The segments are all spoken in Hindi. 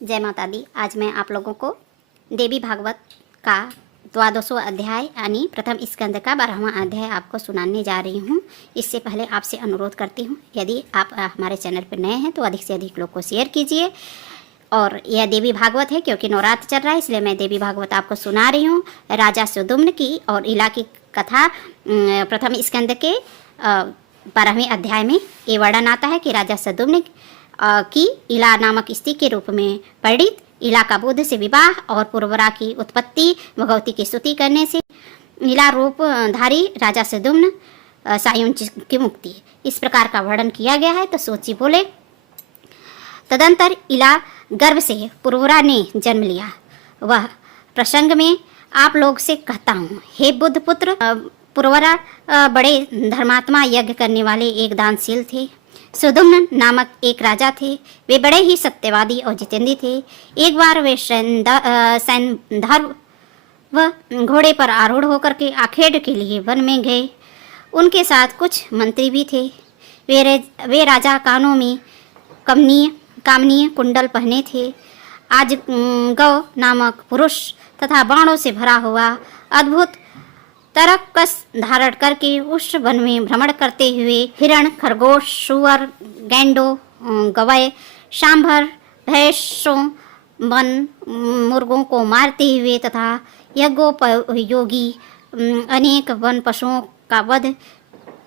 जय माता दी। आज मैं आप लोगों को देवी भागवत का 12वां अध्याय यानी प्रथम स्कंद का 12वां अध्याय आपको सुनाने जा रही हूँ। इससे पहले आपसे अनुरोध करती हूँ, यदि आप हमारे चैनल पर नए हैं तो अधिक से अधिक लोग को शेयर कीजिए। और यह देवी भागवत है क्योंकि नवरात्र चल रहा है, इसलिए मैं देवी भागवत आपको सुना रही हूँ। राजा सुदुम्न की और इला की कथा प्रथम स्कंद के 12वें अध्याय में ये वर्णन आता है कि राजा सुदुम्न की इला नामक स्त्री के रूप में परिणित इला का बुद्ध से विवाह और पूर्वरा की उत्पत्ति भगवती की स्तुति करने से इला रूपधारी राजा सुदुम्न सायुन की मुक्ति, इस प्रकार का वर्णन किया गया है। तो सोची बोले, तदंतर इला गर्भ से पूर्वरा ने जन्म लिया। वह प्रसंग में आप लोग से कहता हूँ, हे बुद्ध पुत्र, पूर्वरा बड़े धर्मात्मा यज्ञ करने वाले एक दानशील थे। सुदुम्न नामक एक राजा थे। वे बड़े ही सत्यवादी और जितेंद्री थे। एक बार वे सैंधर्व घोड़े पर आरूढ़ होकर के आखेड़ के लिए वन में गए। उनके साथ कुछ मंत्री भी थे। वे राजा कानों में कामनीय कुंडल पहने थे। आज गौ नामक पुरुष तथा बाणों से भरा हुआ अद्भुत तरकस धारण करके उस वन में भ्रमण करते हुए हिरण, खरगोश, सुअर, गैंडों, गवय, सांभर, भैंसों, वन मुर्गों को मारते हुए तथा यज्ञोपयोगी अनेक वन पशुओं का वध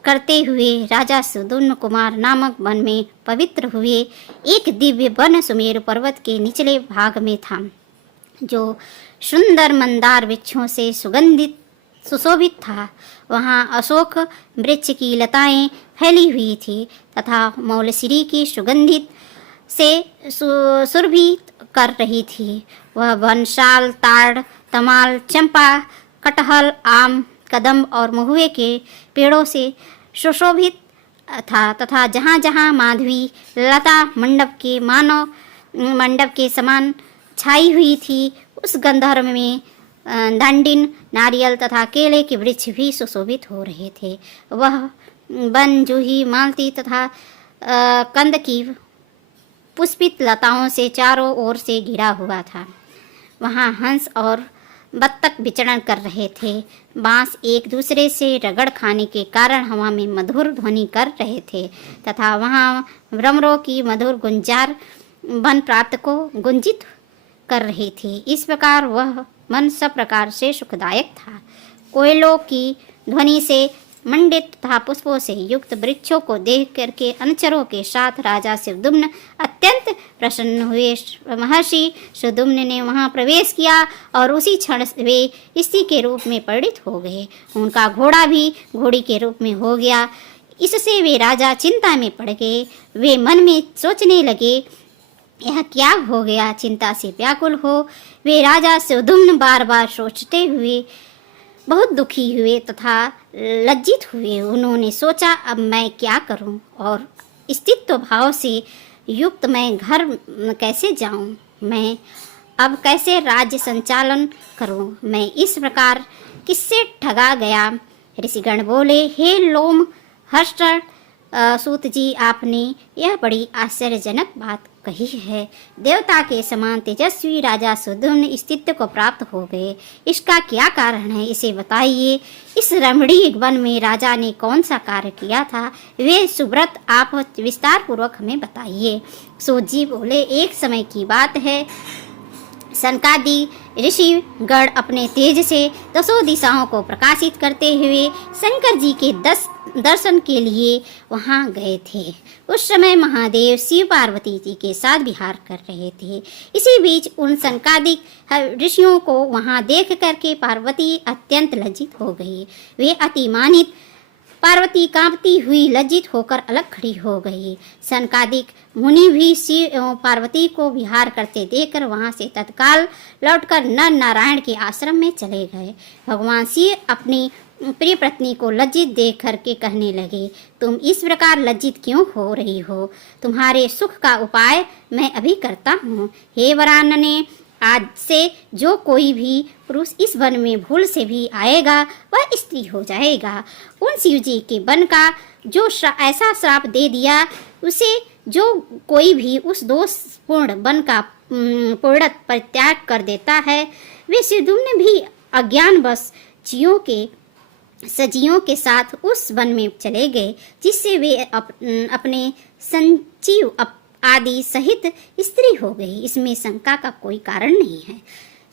करते हुए राजा सुदुम्न कुमार नामक वन में पवित्र हुए। एक दिव्य वन सुमेरु पर्वत के निचले भाग में था, जो सुंदर मंदार वृक्षों से सुशोभित था। वहाँ अशोक वृक्ष की लताएं फैली हुई थी तथा मौलसिरी की सुगंधित से सुरभित कर रही थी। वह वन शाल, ताड़, तमाल, चंपा, कटहल, आम, कदम और महुए के पेड़ों से सुशोभित था तथा जहाँ जहाँ माधवी लता मंडप के समान छाई हुई थी, उस गंधर्व में दांडिन, नारियल तथा केले के वृक्ष भी सुशोभित हो रहे थे। वह वन जूही, मालती तथा कंद की पुष्पित लताओं से चारों ओर से घिरा हुआ था। वहाँ हंस और बत्तख विचरण कर रहे थे। बांस एक दूसरे से रगड़ खाने के कारण हवा में मधुर ध्वनि कर रहे थे तथा वहाँ भ्रमरों की मधुर गुंजार वन प्राप्त को गुंजित कर रही थी। इस प्रकार वह मन सब प्रकार से सुखदायक था। कोयलों की ध्वनि से मंडित तथा पुष्पों से युक्त वृक्षों को देख करके अनुचरों के साथ राजा सुदुम्न अत्यंत प्रसन्न हुए। महर्षि सुदुम्न ने वहां प्रवेश किया और उसी क्षण वे स्त्री के रूप में परिणित हो गए। उनका घोड़ा भी घोड़ी के रूप में हो गया। इससे वे राजा चिंता में पड़ गए। वे मन में सोचने लगे, यह क्या हो गया। चिंता से व्याकुल हो वे राजा सुदुम्न बार बार सोचते हुए बहुत दुखी हुए तथा लज्जित हुए। उन्होंने सोचा, अब मैं क्या करूं और स्थित्व भाव से युक्त मैं घर कैसे जाऊं, मैं अब कैसे राज्य संचालन करूं, मैं इस प्रकार किससे ठगा गया। ऋषिगण बोले, हे लोम हर्ष सूत जी, आपने यह बड़ी आश्चर्यजनक बात कही है। देवता के समान तेजस्वी राजा सुदुम्न स्थित्व को प्राप्त हो गए। इसका क्या कारण है, इसे बताइए। इस रमणीय वन में राजा ने कौन सा कार्य किया था, वे सुब्रत आप विस्तार पूर्वक हमें बताइए। सूत जी बोले, एक समय की बात है, सनकादि ऋषि गण अपने तेज से 10 दिशाओं को प्रकाशित करते हुए शंकर जी के दर्शन के लिए वहां गए थे। उस समय महादेव शिव पार्वती जी के साथ विहार कर रहे थे। इसी बीच उन सनकादिक ऋषियों को वहां देख करके पार्वती अत्यंत लज्जित हो गई। वे अतिमानित पार्वती कांपती हुई लज्जित होकर अलग खड़ी हो गई। सनकादिक मुनि भी शिव एवं पार्वती को विहार करते देखकर वहां से तत्काल लौटकर नर नारायण के आश्रम में चले गए। भगवान शिव अपनी प्रिय पत्नी को लज्जित देख करके कहने लगे, तुम इस प्रकार लज्जित क्यों हो रही हो। तुम्हारे सुख का उपाय मैं अभी करता हूँ। हे वरानने, आज से जो कोई भी पुरुष इस वन में भूल से भी आएगा वह स्त्री हो जाएगा। उन शिव जी के वन का जो ऐसा श्राप दे दिया, उसे जो कोई भी उस दोषपूर्ण वन का पूर्णत परित्याग कर देता है, वे सुदुम्न भी अज्ञानवश सजियों के साथ उस वन में चले गए, जिससे वे अपने संजीव आदि सहित स्त्री हो गई। इसमें शंका का कोई कारण नहीं है।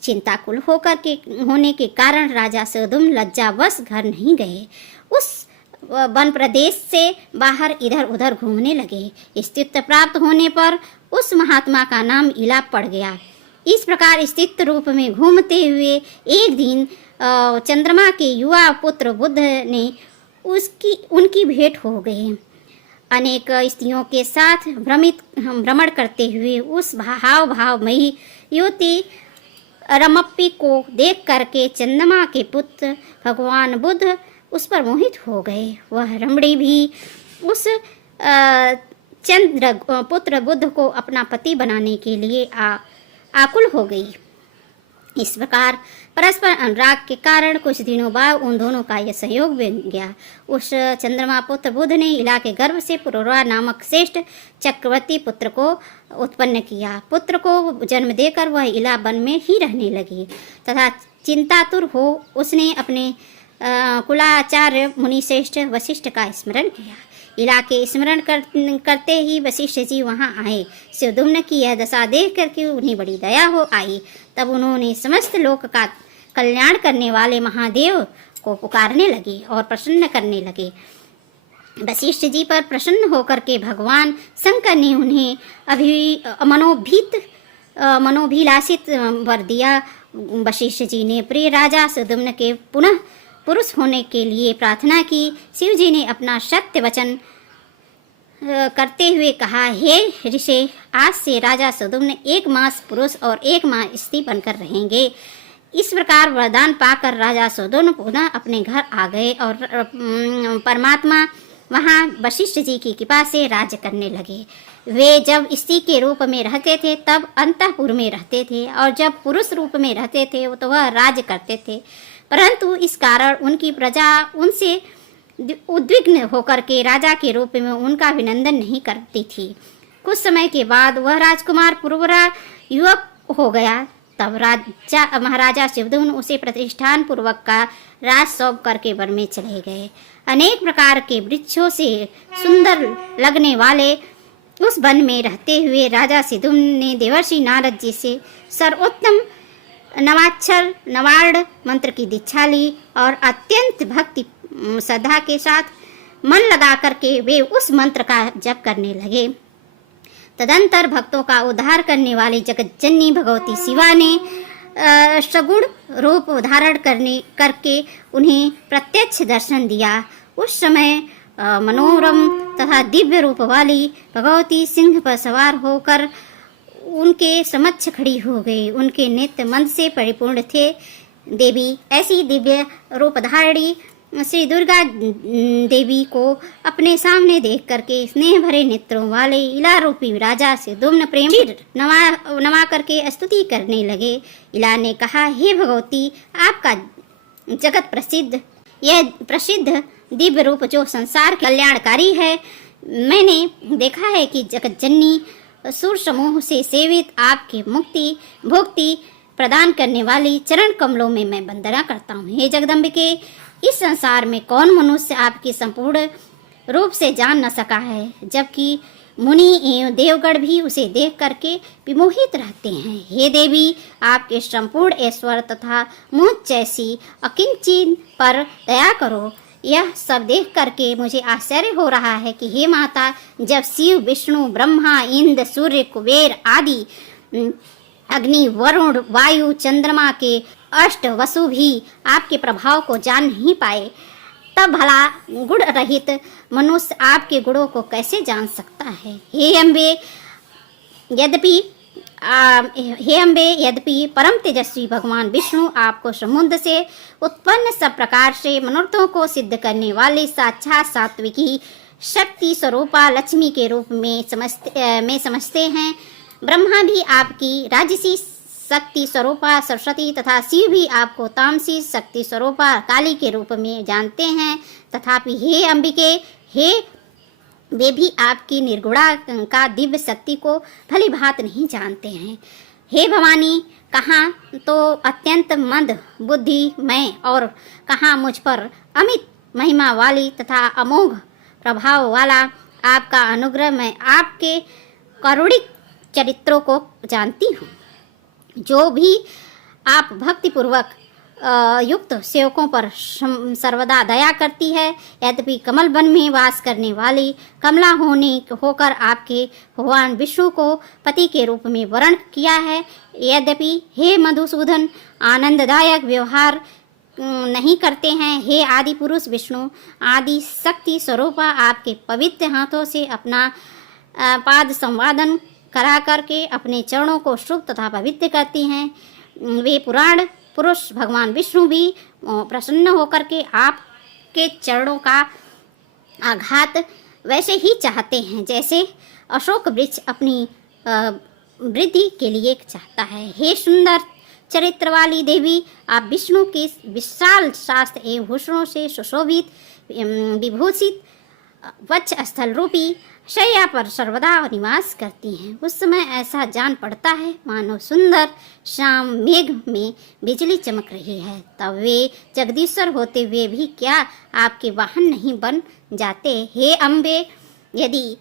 चिंताकुल होने के कारण राजा सुदुम्न लज्जावश घर नहीं गए। उस वन प्रदेश से बाहर इधर उधर घूमने लगे। स्थित्व प्राप्त होने पर उस महात्मा का नाम इला पड़ गया। इस प्रकार स्थित रूप में घूमते हुए एक दिन चंद्रमा के युवा पुत्र बुद्ध ने उनकी भेंट हो गई। अनेक स्त्रियों के साथ भ्रमण करते हुए उस भावमयी युवती रमप्पी को देख करके चंद्रमा के पुत्र भगवान बुद्ध उस पर मोहित हो गए। वह रमणी भी उस चंद्र पुत्र बुद्ध को अपना पति बनाने के लिए आकुल हो गई। इस प्रकार परस्पर अनुराग के कारण कुछ दिनों बाद उन दोनों का यह सहयोग बन गया। उस चंद्रमा पुत्र बुद्ध ने इला के गर्भ से पुरुरवा नामक श्रेष्ठ चक्रवर्ती पुत्र को उत्पन्न किया। पुत्र को जन्म देकर वह इला वन में ही रहने लगी तथा चिंतातुर हो उसने अपने कुलाचार्य मुनिश्रेष्ठ वशिष्ठ का स्मरण किया। इला के स्मरण करते ही वशिष्ठ जी वहां आए। सुदुम्न की यह दशा देख करके उन्हें बड़ी दया हो आई। तब उन्होंने समस्त लोक का कल्याण करने वाले महादेव को पुकारने लगे और प्रसन्न करने लगे। वशिष्ठ जी पर प्रसन्न होकर के भगवान शंकर ने उन्हें मनोभिलाषित वर दिया। वशिष्ठ जी ने प्रिय राजा सुदुम्न के पुनः पुरुष होने के लिए प्रार्थना की। शिव जी ने अपना सत्य वचन करते हुए कहा, हे ऋषि, आज से राजा सुदुम्न 1 मास पुरुष और 1 माह स्त्री बनकर रहेंगे। इस प्रकार वरदान पाकर राजा सुदुम्न पुनः अपने घर आ गए और परमात्मा वहां वशिष्ठ जी की कृपा से राज्य करने लगे। वे जब स्त्री के रूप में रहते थे तब अंतःपुर में रहते थे और जब पुरुष रूप में रहते थे तो वह राज्य करते थे, परंतु इस कारण उनकी प्रजा उनसे उद्विग्न होकर के राजा के रूप में उनका अभिनंदन नहीं करती थी। कुछ समय के बाद वह राजकुमार पुरुरवा युवक हो गया। तब महाराजा शिवदुम्न उसे प्रतिष्ठान पूर्वक का राज सौंप करके वन में चले गए। अनेक प्रकार के वृक्षों से सुंदर लगने वाले उस वन में रहते हुए राजा शिवदुम्न ने देवर्षि नारद जी से सर्वोत्तम नवाक्षर नवार्ड मंत्र की दीक्षा ली और अत्यंत भक्ति श्रद्धा के साथ मन लगा करके वे उस मंत्र का जप करने लगे। तदंतर भक्तों का उद्धार करने वाली जगतजननी भगवती शिवा ने सगुण रूप धारण करके उन्हें प्रत्यक्ष दर्शन दिया। उस समय मनोरम तथा दिव्य रूप वाली भगवती सिंह पर सवार होकर उनके समक्ष खड़ी हो गई। उनके नेत्र मंद से परिपूर्ण थे। देवी ऐसी दिव्य रूपधारिणी श्री दुर्गा देवी को अपने सामने देख करके स्नेह भरे नेत्रों वाले इला रूपी राजा से दुम्न प्रेम नवा करके स्तुति करने लगे। इला ने कहा, हे भगवती, आपका जगत प्रसिद्ध दिव्य रूप जो संसार कल्याणकारी है, मैंने देखा है कि जगत जननी सुर समूह से सेवित आपके भुक्ति प्रदान करने वाली चरण कमलों में मैं वंदना करता हूँ। हे जगदम्बिके, इस संसार में कौन मनुष्य आपकी संपूर्ण रूप से जान न सका है, जबकि मुनि एवं देवगण भी उसे देख करके विमोहित रहते हैं। हे देवी, आपके संपूर्ण ऐश्वर्य तथा मुझ जैसी अकिंचित पर दया करो। यह सब देख करके मुझे आश्चर्य हो रहा है कि हे माता, जब शिव, विष्णु, ब्रह्मा, इंद्र, सूर्य, कुबेर आदि अग्नि, वरुण, वायु, चंद्रमा के 8 वसु भी आपके प्रभाव को जान नहीं पाए, तब भला गुण रहित मनुष्य आपके गुणों को कैसे जान सकता है। हे अम्बे, यद्यपि परम तेजस्वी भगवान विष्णु आपको समुद्र से उत्पन्न सब प्रकार से मनोरथों को सिद्ध करने वाले साक्षात सात्विकी शक्ति स्वरूपा लक्ष्मी के रूप में समझते हैं। ब्रह्मा भी आपकी राजसी शक्ति स्वरूपा सरस्वती तथा शिव भी आपको तामसी शक्ति स्वरूपा काली के रूप में जानते हैं। तथापि हे अंबिके, वे भी आपकी निर्गुणा का दिव्य शक्ति को भली भांति नहीं जानते हैं। हे भवानी, कहाँ तो अत्यंत मंद बुद्धि मैं और कहाँ मुझ पर अमित महिमा वाली तथा अमोघ प्रभाव वाला आपका अनुग्रह। मैं आपके करुणिक चरित्रों को जानती हूँ, जो भी आप भक्तिपूर्वक युक्त सेवकों पर सर्वदा दया करती है। यद्यपि कमल वन में वास करने वाली कमला होकर आपके भगवान विष्णु को पति के रूप में वर्ण किया है। यद्यपि हे मधुसूदन आनंददायक व्यवहार नहीं करते हैं। हे आदि पुरुष विष्णु आदि शक्ति स्वरूपा आपके पवित्र हाथों से अपना पाद संवादन करा करके अपने चरणों को शुभ तथा पवित्र करती हैं। वे पुराण पुरुष भगवान विष्णु भी प्रसन्न होकर के आपके चरणों का आघात वैसे ही चाहते हैं जैसे अशोक वृक्ष अपनी वृद्धि के लिए चाहता है। हे सुंदर चरित्र वाली देवी, आप विष्णु के विशाल शास्त्र एवं भूषणों से सुशोभित विभूषित वक्ष स्थल रूपी शैया पर सर्वदा निवास करती हैं। उस समय ऐसा जान पड़ता है मानो सुंदर शाम मेघ में बिजली चमक रही है। तब वे जगदीश्वर होते हुए भी क्या आपके वाहन नहीं बन जाते? हे अम्बे, यदि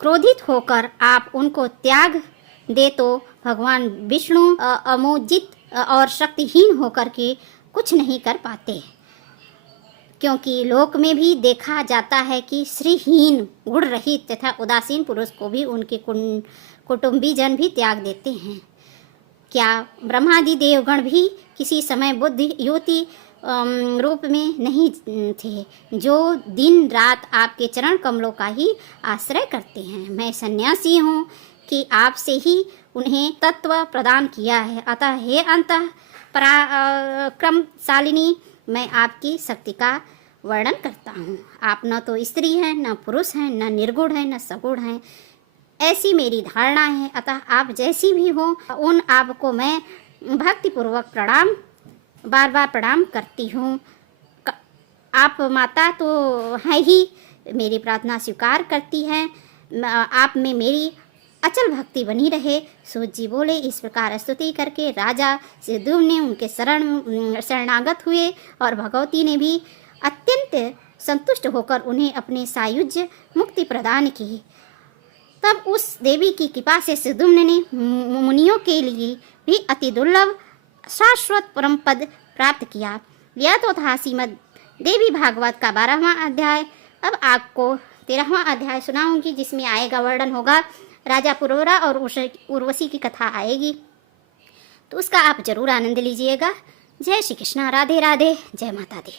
क्रोधित होकर आप उनको त्याग दे तो भगवान विष्णु अमोजित और शक्तिहीन होकर के कुछ नहीं कर पाते, क्योंकि लोक में भी देखा जाता है कि श्रीहीन गुण रहित तथा उदासीन पुरुष को भी उनके कुटुंबी जन भी त्याग देते हैं। क्या ब्रह्मादि देवगण भी किसी समय बुद्धि युति रूप में नहीं थे, जो दिन रात आपके चरण कमलों का ही आश्रय करते हैं? मैं सन्यासी हूँ कि आपसे ही उन्हें तत्व प्रदान किया है। अतः हे अंतः पराक्रमशालिनी, मैं आपकी शक्ति का वर्णन करता हूँ। आप न तो स्त्री हैं, न पुरुष हैं, न निर्गुण हैं, न सगुण हैं, ऐसी मेरी धारणा है। अतः आप जैसी भी हो, उन आपको मैं भक्तिपूर्वक बार बार प्रणाम करती हूँ। आप माता तो हैं ही, मेरी प्रार्थना स्वीकार करती हैं। आप में मेरी अचल भक्ति बनी रहे। सूत जी बोले। इस प्रकार स्तुति करके राजा सिद्धूम ने उनके शरणागत हुए और भगवती ने भी अत्यंत संतुष्ट होकर उन्हें अपने सायुज्य मुक्ति प्रदान की। तब उस देवी की कृपा से सिद्धूम्न ने मुनियों के लिए भी अति दुर्लभ शाश्वत परम पद प्राप्त किया। यह तो था श्रीमद् देवी भागवत का 12वां अध्याय। अब आपको 13वां अध्याय सुनाऊंगी, जिसमें आएगा वर्णन होगा राजा पुरोरा और उर्वशी की कथा आएगी, तो उसका आप जरूर आनंद लीजिएगा। जय श्री कृष्णा, राधे राधे, जय माता दी।